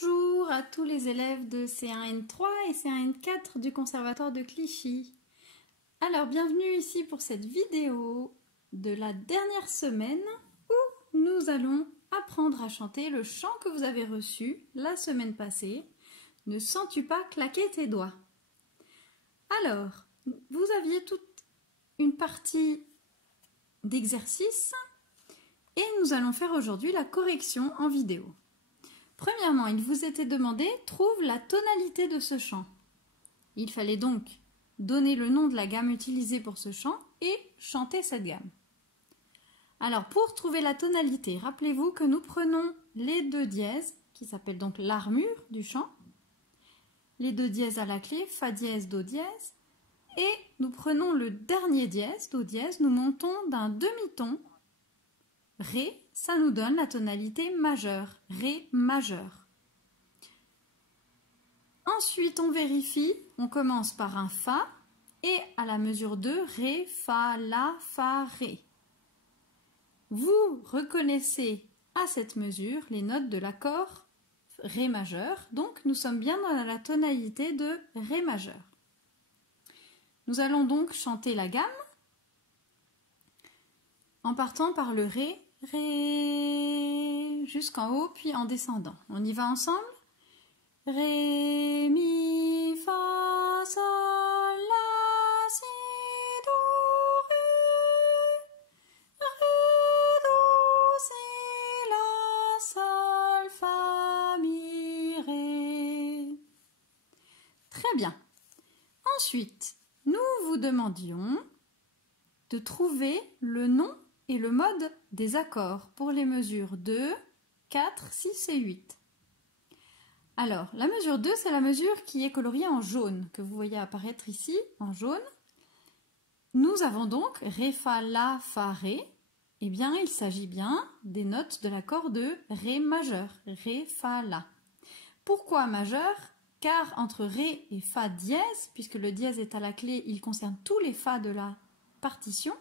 Bonjour à tous les élèves de C1N3 et C1N4 du Conservatoire de Clichy. Alors, bienvenue ici pour cette vidéo de la dernière semaine où nous allons apprendre à chanter le chant que vous avez reçu la semaine passée. Ne sens-tu pas claquer tes doigts? Alors, vous aviez toute une partie d'exercice et nous allons faire aujourd'hui la correction en vidéo. Premièrement, il vous était demandé « Trouve la tonalité de ce chant ». Il fallait donc donner le nom de la gamme utilisée pour ce chant et chanter cette gamme. Alors, pour trouver la tonalité, rappelez-vous que nous prenons les deux dièses, qui s'appellent donc l'armure du chant, les deux dièses à la clé, Fa dièse, Do dièse, et nous prenons le dernier dièse, Do dièse, nous montons d'un demi-ton, Ré, ça nous donne la tonalité majeure, Ré majeur. Ensuite, on vérifie, on commence par un Fa, et à la mesure 2, Ré, Fa, La, Fa, Ré. Vous reconnaissez à cette mesure les notes de l'accord Ré majeur, donc nous sommes bien dans la tonalité de Ré majeur. Nous allons donc chanter la gamme en partant par le Ré, Ré, jusqu'en haut, puis en descendant. On y va ensemble? Ré, mi, fa, sol, la, si, do, ré. Ré, do, si, la, sol, fa, mi, ré. Très bien. Ensuite, nous vous demandions de trouver le nom et le mode des accords pour les mesures 2, 4, 6 et 8. Alors, la mesure 2, c'est la mesure qui est coloriée en jaune, que vous voyez apparaître ici en jaune. Nous avons donc Ré, Fa, La, Fa, Ré. Eh bien, il s'agit bien des notes de l'accord de Ré majeur, Ré, Fa, La. Pourquoi majeur? Car entre Ré et Fa dièse, puisque le dièse est à la clé, il concerne tous les Fa de la partition.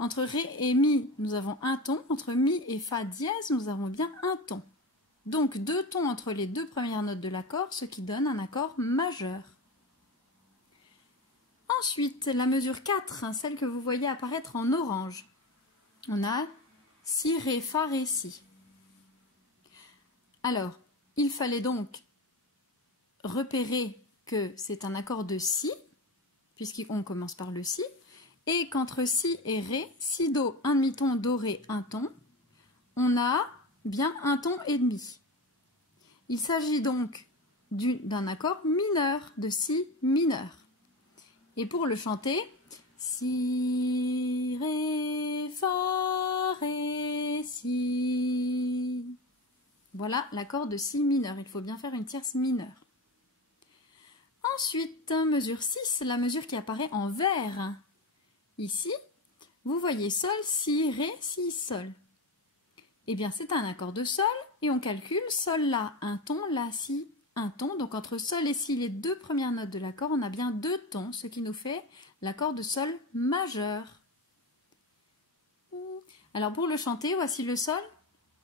Entre Ré et Mi, nous avons un ton. Entre Mi et Fa dièse, nous avons bien un ton. Donc, deux tons entre les deux premières notes de l'accord, ce qui donne un accord majeur. Ensuite, la mesure 4, celle que vous voyez apparaître en orange. On a Si, Ré, Fa, Ré, Si. Alors, il fallait donc repérer que c'est un accord de Si, puisqu'on commence par le Si, et qu'entre Si et Ré, Si, Do, un demi-ton, Do, Ré, un ton, on a bien un ton et demi. Il s'agit donc d'un accord mineur, de Si mineur. Et pour le chanter, Si, Ré, Fa, Ré, Si. Voilà l'accord de Si mineur. Il faut bien faire une tierce mineure. Ensuite, mesure 6, la mesure qui apparaît en vert. Ici, vous voyez Sol, Si, Ré, Si, Sol. Eh bien, c'est un accord de Sol et on calcule Sol, La, un ton, La, Si, un ton. Donc, entre Sol et Si, les deux premières notes de l'accord, on a bien deux tons, ce qui nous fait l'accord de Sol majeur. Alors, pour le chanter, voici le Sol.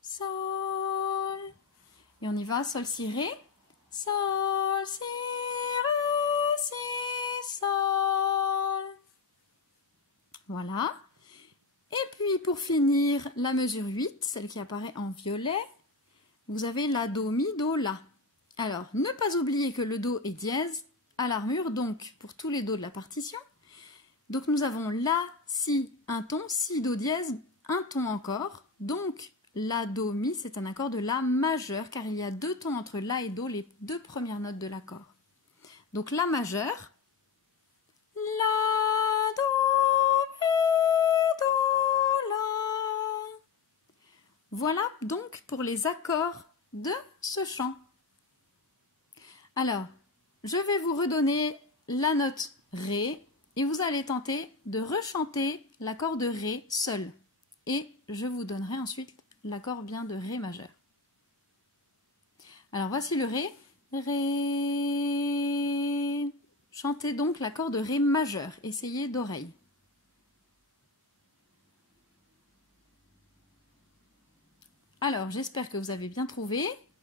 Sol. Et on y va, Sol, Si, Ré. Sol, Si, Ré, Si, Sol. Voilà. Et puis pour finir, la mesure 8, celle qui apparaît en violet, vous avez La, Do, Mi, Do, La. Alors, ne pas oublier que le Do est dièse à l'armure, donc pour tous les Do de la partition. Donc nous avons La, Si, un ton, Si, Do dièse, un ton encore. Donc La, Do, Mi, c'est un accord de La majeur, car il y a deux tons entre La et Do, les deux premières notes de l'accord. Donc La majeur, La, Do, Mi, Do, La. Voilà donc pour les accords de ce chant. Alors, je vais vous redonner la note Ré et vous allez tenter de rechanter l'accord de Ré seul. Et je vous donnerai ensuite l'accord bien de Ré majeur. Alors voici le Ré. Ré. Chantez donc l'accord de Ré majeur. Essayez d'oreille. Alors, j'espère que vous avez bien trouvé.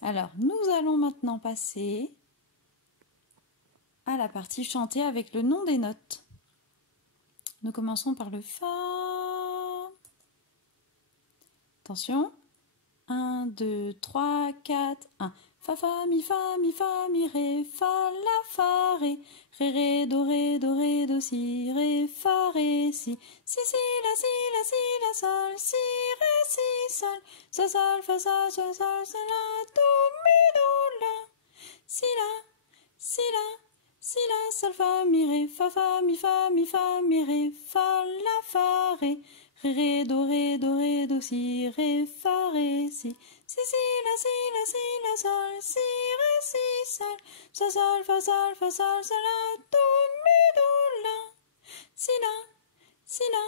Alors, nous allons maintenant passer à la partie chantée avec le nom des notes. Nous commençons par le Fa. Attention. 1, 2, 3, 4, 1. Fa, fa, mi, ré, fa, la, fa, ré. Ré, do, si, ré, fa, ré, si. Si, la, sol, si, ré, si, sol. Sol, fa, sol, sol, sol, la, do, mi, do, la. Si, la, sol, fa, mi, ré, fa, mi, ré, fa, la, fa, ré. Ré, do, si, ré, fa, ré, si. Si, la, sol, si, ré, si, sol. Sol, fa, sol, la, do, mi, do, la. Si, la,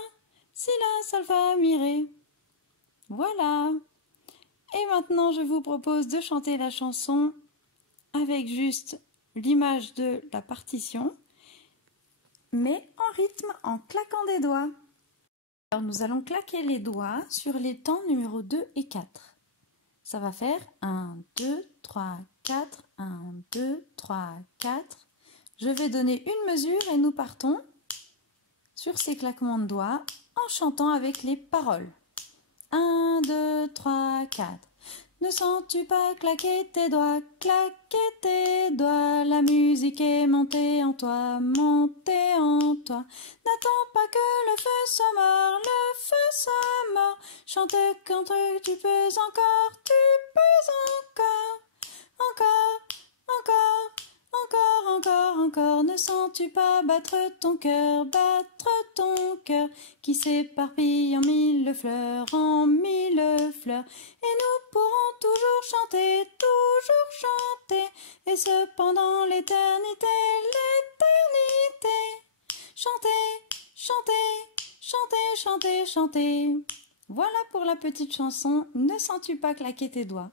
sol, fa, mi, ré. Voilà. Et maintenant, je vous propose de chanter la chanson avec juste l'image de la partition, mais en rythme, en claquant des doigts. Alors nous allons claquer les doigts sur les temps numéro 2 et 4. Ça va faire 1, 2, 3, 4, 1, 2, 3, 4. Je vais donner une mesure et nous partons sur ces claquements de doigts en chantant avec les paroles. 1, 2, 3, 4. Ne sens-tu pas claquer tes doigts, la musique est montée en toi, N'attends pas que le feu soit mort, Chante quand tu peux encore, encore. Ne sens-tu pas battre ton cœur, qui s'éparpille en mille fleurs, Et nous pourrons toujours chanter, et cependant l'éternité. Chanter. Voilà pour la petite chanson, ne sens-tu pas claquer tes doigts?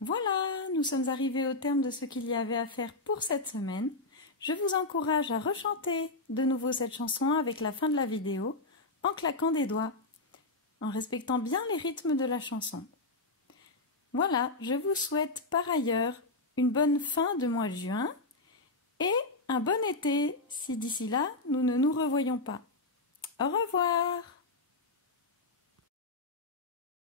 Voilà, nous sommes arrivés au terme de ce qu'il y avait à faire pour cette semaine. Je vous encourage à rechanter de nouveau cette chanson avec la fin de la vidéo, en claquant des doigts, en respectant bien les rythmes de la chanson. Voilà, je vous souhaite par ailleurs une bonne fin de mois de juin et un bon été si d'ici là nous ne nous revoyons pas. Au revoir!